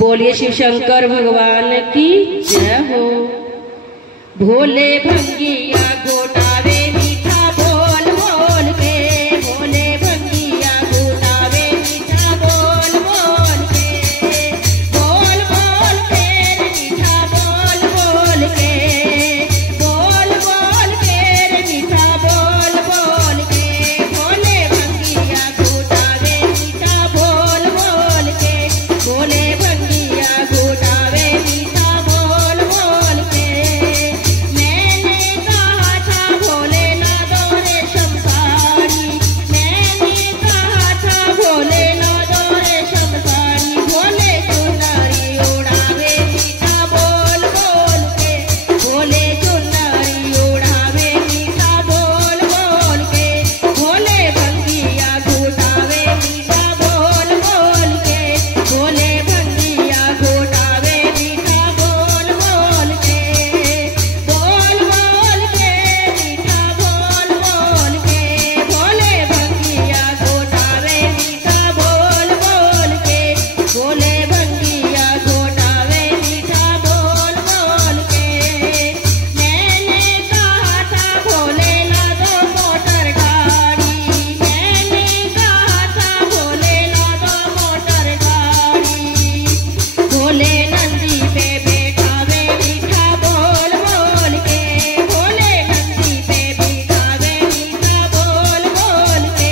बोलिए शिव शंकर भगवान की जय हो। भोले भंगिया घोटावे मीठा बोल बोल के, भोले भंगिया घोटावे मीठा बोल बोल के, बोल बोल के मीठा बोल बोल के, बोल बोल के मीठा बोल बोल के, भोले भंगिया घोटावे मीठा बोल बोल के, भोले भंगिया घोटावे मीठा बोल बोल के। मैंने कहा था भोले ना दो रेशम साड़ी, मैंने कहा था भोले ना दो रेशम साड़ी, भोले चुनरी उड़ावे मीठा बोल बोल के, भोले चुनरी उड़ावे मीठा बोल बोल के, भोले भंगिया घोटावे मीठा बोल बोल के, भोले भंगिया घोटावे मीठा बोल बोल के, बोल बोल के मीठा बोल बोल के, भोले भंगिया घोटावे मीठा बोल बोल के, भोले भंगिया घोटावे मीठा बोल बोल के। मैंने कहा था भोले ला दो मोटर गाड़ी, मैंने कहा था भोले ला दो मोटर गाड़ी, भोले नंदी पे बैठावे मीठा बोल बोल के, भोले नंदी पे बैठावे मीठा बोल बोल के,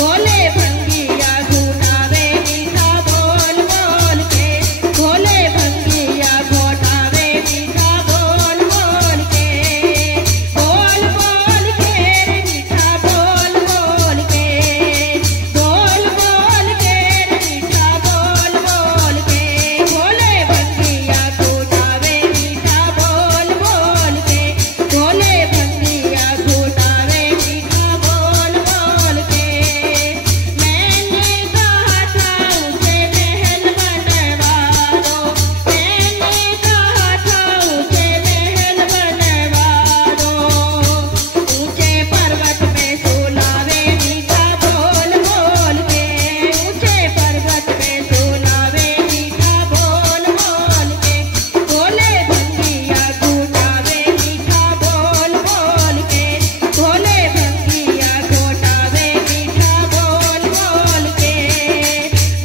भोले भंगिया घोटावे मीठा बोल बोल के, भोले भंगिया घोटावे मीठा बोल बोल के, बोल बोल के मीठा बोल बोल के, बोल बोल के मीठा बोल बोल के, भोले भंगिया घोटावे मीठा बोल बोल के, भोले भंगिया घोटावे मीठा बोल बोल के। मैंने कहा था उसे महल बनवा दो, मैंने कहा था उसे महल बनवा दो, ऊंचे पर्वत पे सुनावे मीठा बोल बोल के, ऊंचे पर्वत पे सुनावे मीठा बोल बोल के, भोले भंगिया घोटावे मीठा बोल बोल के, भोले भंगिया घोटावे मीठा बोल बोल के,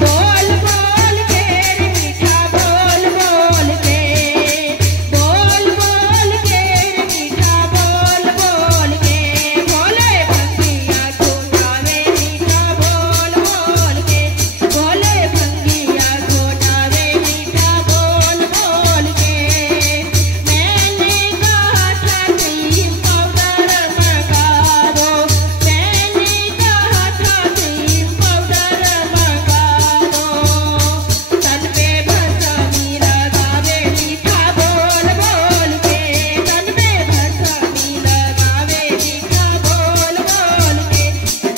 बोल बोल के मीठा बोल बोल के, बोल बोल के मीठा बोल बोल के, भोले भंगिया घोटावे मीठा बोल बोल के, भोले भंगिया घोटावे मीठा बोल बोल के। मैंने कहा था क्रीम पाउडर मंगा दो, मैंने कहा था क्रीम पाउडर मंगा दो, तन पे भस्मी लगावे मीठा बोल बोल के, तन पे भस्मी लगावे मीठा बोल बोल के,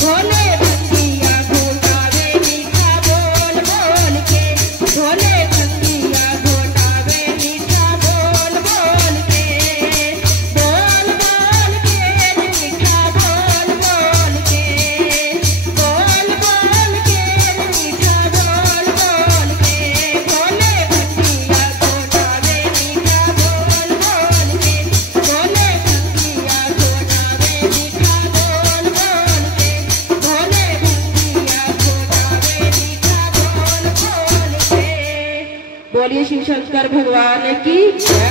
भोले भंगिया घोटावे मीठा बोल बोल के, भोले भंगिया घोटावे मीठा बोल बोल के, बोल बोल के मीठा बोल बोल के, बोल बोल के मीठा बोल बोल के, भोले भंगिया घोटावे मीठा बोल बोल के, भोले भंगिया घोटावे मीठा बोल बोल के, भोले भंगिया घोटावे मीठा बोल बोल के। बोलिए शिव शंकर भगवान की जय।